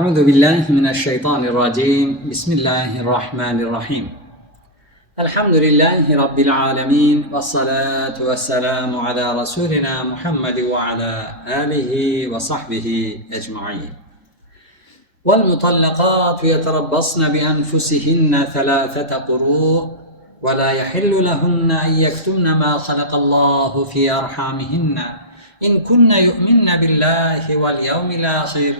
أعوذ بالله من الشيطان الرجيم. بسم الله الرحمن الرحيم. الحمد لله رب العالمين والصلاة والسلام على رسولنا محمد وعلى آله وصحبه أجمعين. والمطلقات يتربصن بأنفسهن ثلاثة قروء ولا يحل لهن أن يكتمن ما خلق الله في أرحامهن. إن كن يؤمن بالله واليوم الآخر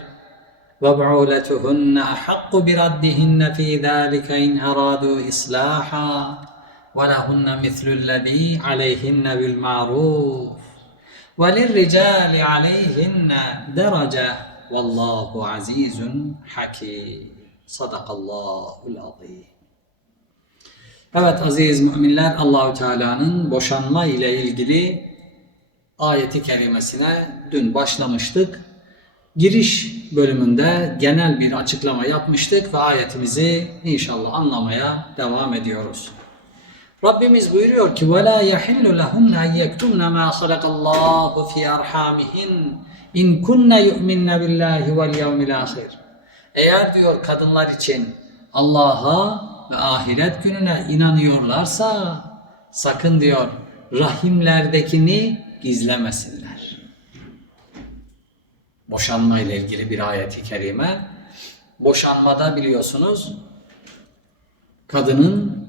وبعولتهن أحق بردهن في ذلك إن أرادوا إصلاحا ولهن مثل الذي عليهن بالمعروف وللرجال عليهن درجة والله عزيز حكيم صدق الله العظيم Evet aziz müminler Allahü Teala'nın boşanma ile ilgili ayeti kerimesine dün başlamıştık. Giriş bölümünde genel bir açıklama yapmıştık ve ayetimizi inşallah anlamaya devam ediyoruz. Rabbimiz buyuruyor ki وَلَا يَحِلُّ لَهُنَّ اَنْ يَكْتُمْنَ مَا خَلَقَ اللّٰهُ فِي أَرْحَامِهِنْ اِنْ كُنَّ يُؤْمِنَّ بِاللّٰهِ وَالْيَوْمِ الْآخِرِ Eğer diyor kadınlar için Allah'a ve ahiret gününe inanıyorlarsa sakın diyor rahimlerdekini gizlemesinler. Boşanma ile ilgili bir ayeti kerime. Boşanmada biliyorsunuz kadının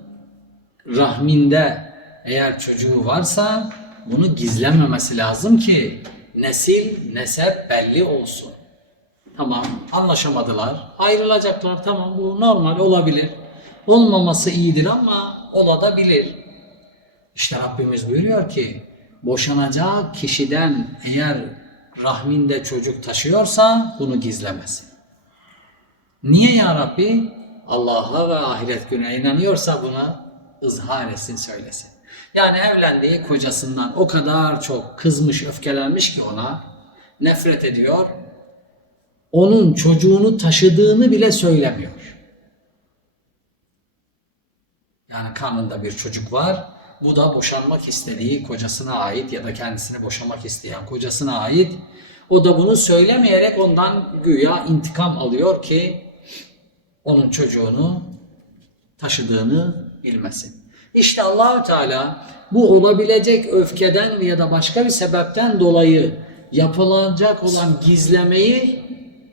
rahminde eğer çocuğu varsa bunu gizlememesi lazım ki nesil, nesep belli olsun. Tamam anlaşamadılar, ayrılacaklar tamam bu normal olabilir. Olmaması iyidir ama olabilir. İşte Rabbimiz buyuruyor ki boşanacak kişiden eğer rahminde çocuk taşıyorsa bunu gizlemesin. Niye ya Rabbi? Allah'a ve ahiret gününe inanıyorsa buna ızhar etsin söylesin. Yani evlendiği kocasından o kadar çok kızmış, öfkelenmiş ki ona nefret ediyor. Onun çocuğunu taşıdığını bile söylemiyor. Yani karnında bir çocuk var. Bu da boşanmak istediği kocasına ait ya da kendisini boşamak isteyen kocasına ait. O da bunu söylemeyerek ondan güya intikam alıyor ki onun çocuğunu taşıdığını bilmesin. İşte Allahü Teala bu olabilecek öfkeden ya da başka bir sebepten dolayı yapılacak olan gizlemeyi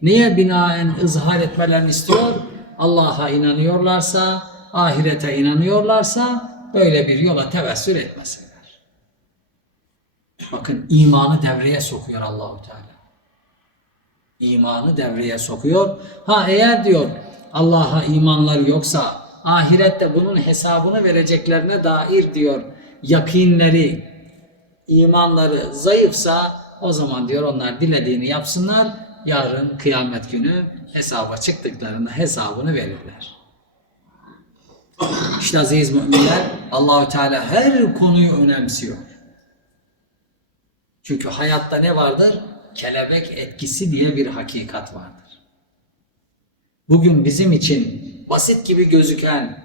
neye binaen ızhar etmelerini istiyor? Allah'a inanıyorlarsa, ahirete inanıyorlarsa böyle bir yola tevessül etmesinler. Bakın imanı devreye sokuyor Allahu Teala. İmanı devreye sokuyor. Ha eğer diyor Allah'a imanları yoksa ahirette bunun hesabını vereceklerine dair diyor yakinleri, imanları zayıfsa o zaman diyor onlar dilediğini yapsınlar. Yarın kıyamet günü hesaba çıktıklarında hesabını verirler. İşte aziz müminler Allahü Teala her konuyu önemsiyor. Çünkü hayatta ne vardır? Kelebek etkisi diye bir hakikat vardır. Bugün bizim için basit gibi gözüken,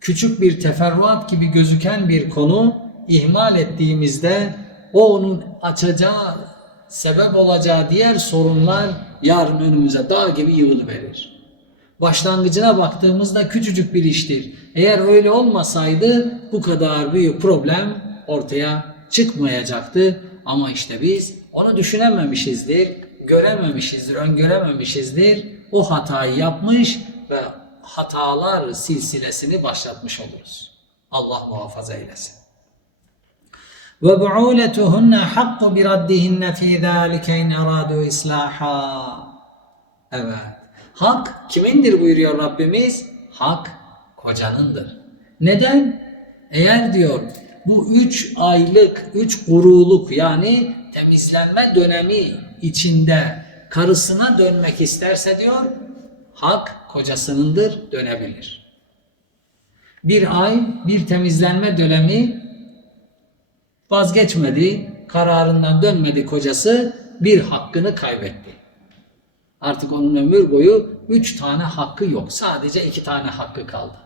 küçük bir teferruat gibi gözüken bir konu ihmal ettiğimizde o onun açacağı, sebep olacağı diğer sorunlar yarın önümüze dağ gibi yığılıverir. Başlangıcına baktığımızda küçücük bir iştir. Eğer öyle olmasaydı bu kadar büyük problem ortaya çıkmayacaktı. Ama işte biz onu düşünememişizdir, görememişizdir, öngörememişizdir. O hatayı yapmış ve hatalar silsilesini başlatmış oluruz. Allah muhafaza eylesin. Ve bu'uletuhunne hakku bi raddihinne fi zâlike in aradu islaha. Evet. Hak kimindir buyuruyor Rabbimiz? Hak kocanındır. Neden? Eğer diyor bu üç aylık, üç kuruluk yani temizlenme dönemi içinde karısına dönmek isterse diyor hak kocasınındır dönebilir. Bir ay bir temizlenme dönemi vazgeçmedi, kararından dönmedi kocası bir hakkını kaybetti. Artık onun ömür boyu üç tane hakkı yok. Sadece iki tane hakkı kaldı.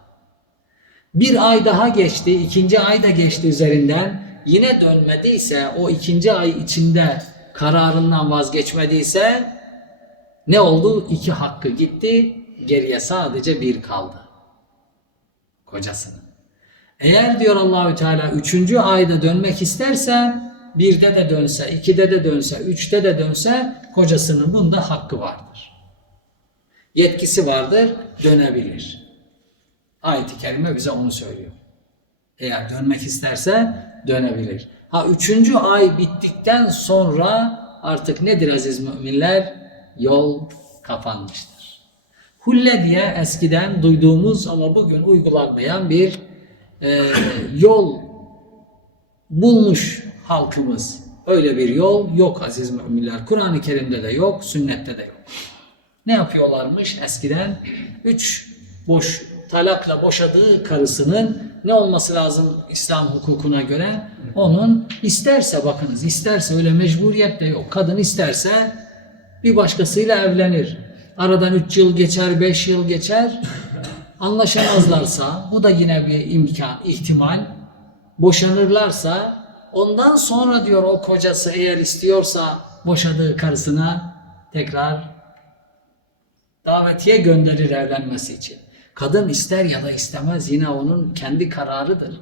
Bir ay daha geçti, ikinci ay da geçti üzerinden. Yine dönmediyse, o ikinci ay içinde kararından vazgeçmediyse Ne oldu? İki hakkı gitti. Geriye sadece bir kaldı. Kocasının. Eğer diyor Allahü Teala üçüncü ayda dönmek isterse birde de dönse, ikide de dönse, üçte de dönse kocasının bunda hakkı vardır. Yetkisi vardır, dönebilir. Ayet-i Kerime bize onu söylüyor. Eğer dönmek isterse dönebilir. Ha üçüncü ay bittikten sonra artık nedir aziz müminler? Yol kapanmıştır. Hulle diye eskiden duyduğumuz ama bugün uygulanmayan bir e, yol bulmuş halkımız. Öyle bir yol yok aziz müminler. Kur'an-ı Kerim'de de yok, sünnette de yok. Ne yapıyorlarmış eskiden? Üç boş talakla boşadığı karısının ne olması lazım İslam hukukuna göre? Onun isterse bakınız isterse öyle mecburiyet de yok. Kadın isterse bir başkasıyla evlenir. Aradan üç yıl geçer, beş yıl geçer. Anlaşamazlarsa bu da yine bir imkan, ihtimal. Boşanırlarsa ondan sonra diyor o kocası eğer istiyorsa boşadığı karısına tekrar davetiye gönderir evlenmesi için. Kadın ister ya da istemez yine onun kendi kararıdır.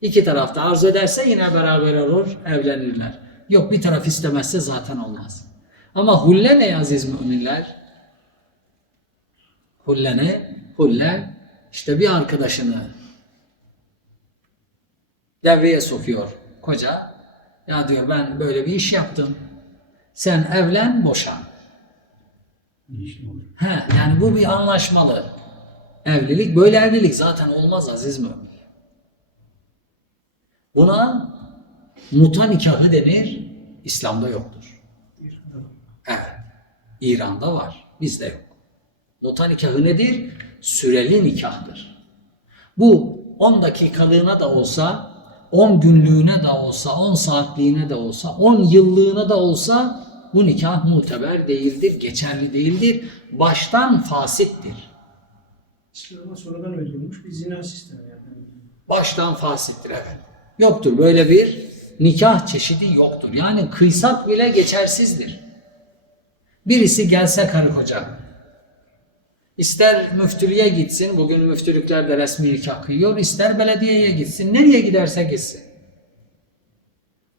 İki taraf da arzu ederse yine beraber olur, evlenirler. Yok bir taraf istemezse zaten olmaz. Ama hulle ne aziz müminler? Hulle ne? Hulle işte bir arkadaşını devreye sokuyor koca. Ya diyor ben böyle bir iş yaptım. Sen evlen boşan. He, yani bu bir anlaşmalı. Evlilik böyle evlilik zaten olmaz aziz mümin. Buna muta nikahı denir. İslam'da yoktur. Evet. İran'da var. Bizde yok. Muta nikahı nedir? Süreli nikahtır. Bu 10 dakikalığına da olsa, 10 günlüğüne de olsa, 10 saatliğine de olsa, 10 yıllığına da olsa bu nikah muteber değildir, geçerli değildir. Baştan fasittir. Ama sonradan öldürülmüş bir zina sistemi yani. Baştan fasittir evet. Yoktur böyle bir nikah çeşidi yoktur. Yani kıysak bile geçersizdir. Birisi gelse karı koca. İster müftülüğe gitsin, bugün müftülükler de resmi nikah kıyıyor, ister belediyeye gitsin, nereye giderse gitsin.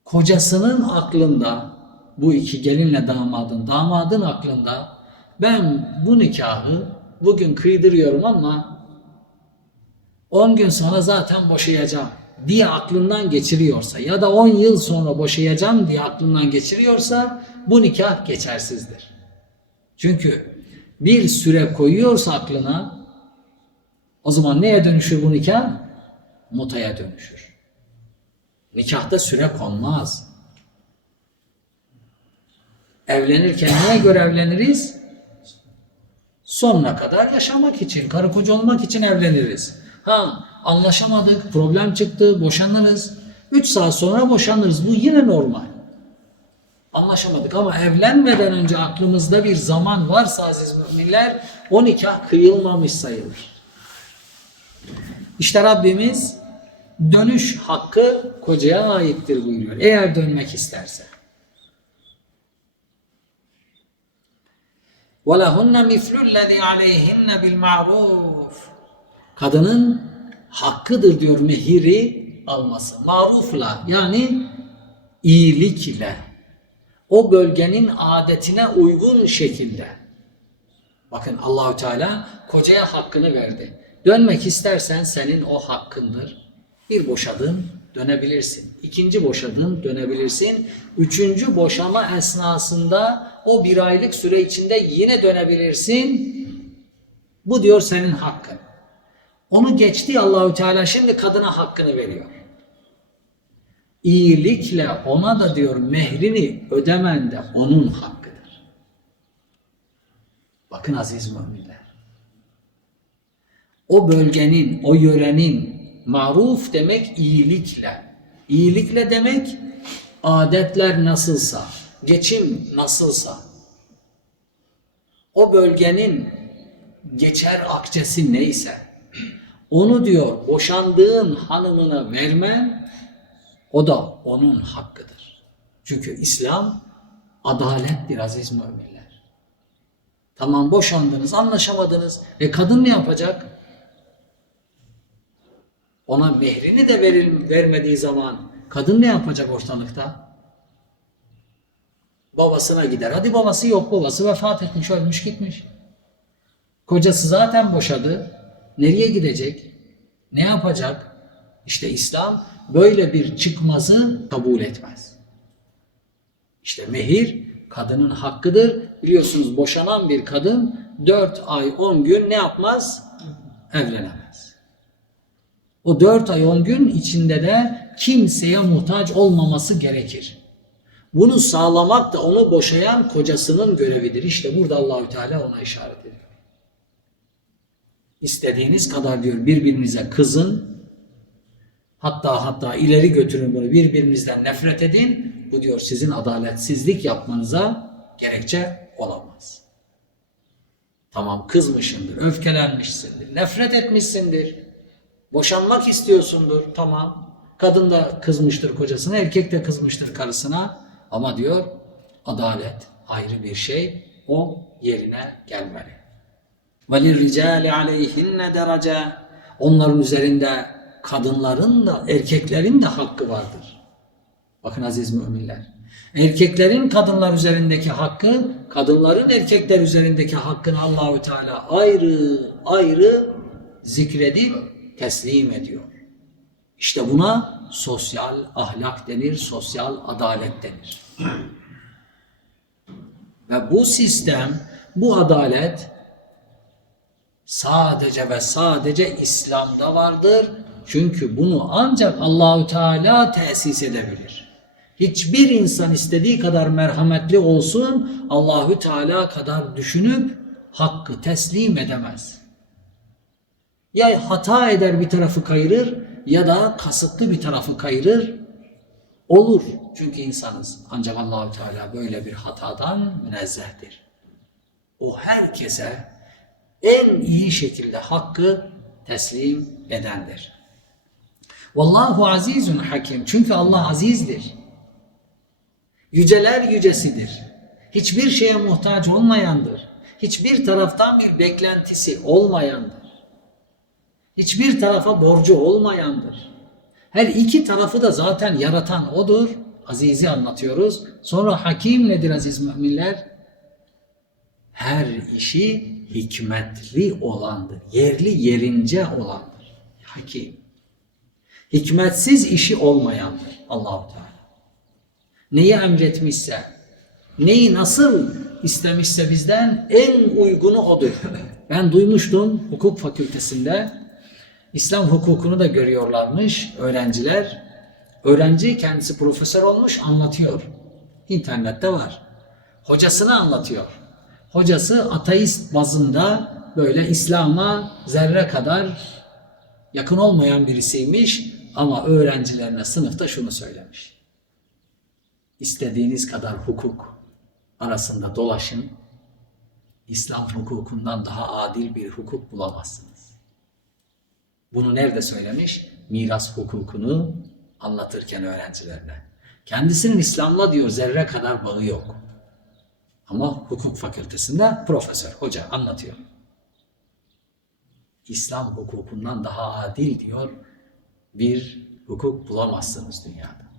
Kocasının aklında, bu iki gelinle damadın, damadın aklında ben bu nikahı bugün kıydırıyorum ama 10 gün sonra zaten boşayacağım diye aklından geçiriyorsa ya da 10 yıl sonra boşayacağım diye aklından geçiriyorsa bu nikah geçersizdir. Çünkü bir süre koyuyorsa aklına o zaman neye dönüşür bu nikah? Mutaya dönüşür. Nikahta süre konmaz. Evlenirken neye göre evleniriz? Sonuna kadar yaşamak için, karı koca olmak için evleniriz. Ha anlaşamadık, problem çıktı, boşanırız. 3 saat sonra boşanırız. Bu yine normal. Anlaşamadık ama evlenmeden önce aklımızda bir zaman varsa aziz müminler o nikah kıyılmamış sayılır. İşte Rabbimiz dönüş hakkı kocaya aittir buyuruyor. Eğer dönmek isterse. وَلَهُنَّ مِثْلُ الَّذِي عَلَيْهِنَّ بِالْمَعْرُوفِ Kadının hakkıdır diyor mehiri alması. Marufla yani iyilikle o bölgenin adetine uygun şekilde. Bakın Allahü Teala kocaya hakkını verdi. Dönmek istersen senin o hakkındır. Bir boşadın dönebilirsin. İkinci boşadın dönebilirsin. Üçüncü boşama esnasında o bir aylık süre içinde yine dönebilirsin. Bu diyor senin hakkın. Onu geçti Allahü Teala şimdi kadına hakkını veriyor. İyilikle ona da diyor mehrini ödemen de onun hakkıdır. Bakın aziz müminler. O bölgenin, o yörenin maruf demek iyilikle. İyilikle demek adetler nasılsa, geçim nasılsa, o bölgenin geçer akçesi neyse, onu diyor boşandığın hanımına vermen o da onun hakkıdır. Çünkü İslam adalettir aziz müminler. Tamam boşandınız, anlaşamadınız. E kadın ne yapacak? Ona mehrini de veril, vermediği zaman kadın ne yapacak ortalıkta? Babasına gider. Hadi babası yok, babası vefat etmiş, ölmüş gitmiş. Kocası zaten boşadı. Nereye gidecek? Ne yapacak? İşte İslam böyle bir çıkmazı kabul etmez. İşte mehir kadının hakkıdır. Biliyorsunuz boşanan bir kadın 4 ay 10 gün ne yapmaz? Evlenemez. O 4 ay 10 gün içinde de kimseye muhtaç olmaması gerekir. Bunu sağlamak da onu boşayan kocasının görevidir. İşte burada Allahü Teala ona işaret ediyor. İstediğiniz kadar diyor birbirinize kızın. Hatta hatta ileri götürün bunu birbirinizden nefret edin. Bu diyor sizin adaletsizlik yapmanıza gerekçe olamaz. Tamam kızmışındır, öfkelenmişsindir, nefret etmişsindir. Boşanmak istiyorsundur, tamam. Kadın da kızmıştır kocasına, erkek de kızmıştır karısına. Ama diyor adalet ayrı bir şey, o yerine gelmeli. وَلِلْرِجَالِ عَلَيْهِنَّ derece. Onların üzerinde kadınların da erkeklerin de hakkı vardır. Bakın aziz müminler. Erkeklerin kadınlar üzerindeki hakkı, kadınların erkekler üzerindeki hakkını Allahü Teala ayrı ayrı zikredip teslim ediyor. İşte buna sosyal ahlak denir, sosyal adalet denir. Ve bu sistem, bu adalet sadece ve sadece İslam'da vardır. Çünkü bunu ancak Allahü Teala tesis edebilir. Hiçbir insan istediği kadar merhametli olsun Allahü Teala kadar düşünüp hakkı teslim edemez. Ya hata eder bir tarafı kayırır ya da kasıtlı bir tarafı kayırır. Olur. Çünkü insanız. Ancak Allahü Teala böyle bir hatadan münezzehtir. O herkese en iyi şekilde hakkı teslim edendir. Vallahu azizun hakim. Çünkü Allah azizdir. Yüceler yücesidir. Hiçbir şeye muhtaç olmayandır. Hiçbir taraftan bir beklentisi olmayandır. Hiçbir tarafa borcu olmayandır. Her iki tarafı da zaten yaratan odur. Aziz'i anlatıyoruz. Sonra hakim nedir aziz müminler? Her işi hikmetli olandır. Yerli yerince olandır. Hakim. Hikmetsiz işi olmayandır Allahu Teala. Neyi emretmişse, neyi nasıl istemişse bizden en uygunu odur. Ben duymuştum hukuk fakültesinde İslam hukukunu da görüyorlarmış öğrenciler. Öğrenci kendisi profesör olmuş anlatıyor. İnternette var. Hocasını anlatıyor. Hocası ateist bazında böyle İslam'a zerre kadar yakın olmayan birisiymiş ama öğrencilerine sınıfta şunu söylemiş. İstediğiniz kadar hukuk arasında dolaşın. İslam hukukundan daha adil bir hukuk bulamazsınız. Bunu nerede söylemiş? Miras hukukunu anlatırken öğrencilerine. Kendisinin İslam'la diyor zerre kadar bağı yok. Ama hukuk fakültesinde profesör, hoca anlatıyor. İslam hukukundan daha adil diyor bir hukuk bulamazsınız dünyada.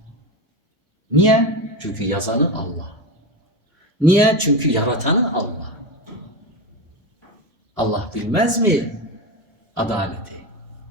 Niye? Çünkü yazanı Allah. Niye? Çünkü yaratanı Allah. Allah bilmez mi adaleti?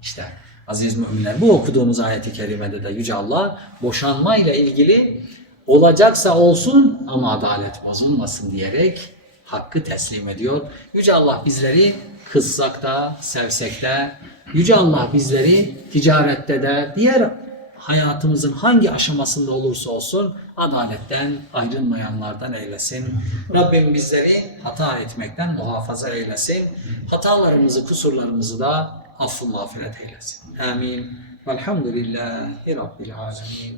İşte aziz müminler bu okuduğumuz ayeti kerimede de Yüce Allah boşanma ile ilgili olacaksa olsun ama adalet bozulmasın diyerek hakkı teslim ediyor. Yüce Allah bizleri kızsak da sevsek de Yüce Allah bizleri ticarette de diğer hayatımızın hangi aşamasında olursa olsun adaletten ayrılmayanlardan eylesin. Rabbim bizleri hata etmekten muhafaza eylesin. Hatalarımızı, kusurlarımızı da affı mağfiret eylesin. Amin. Velhamdülillahi Rabbil alemin.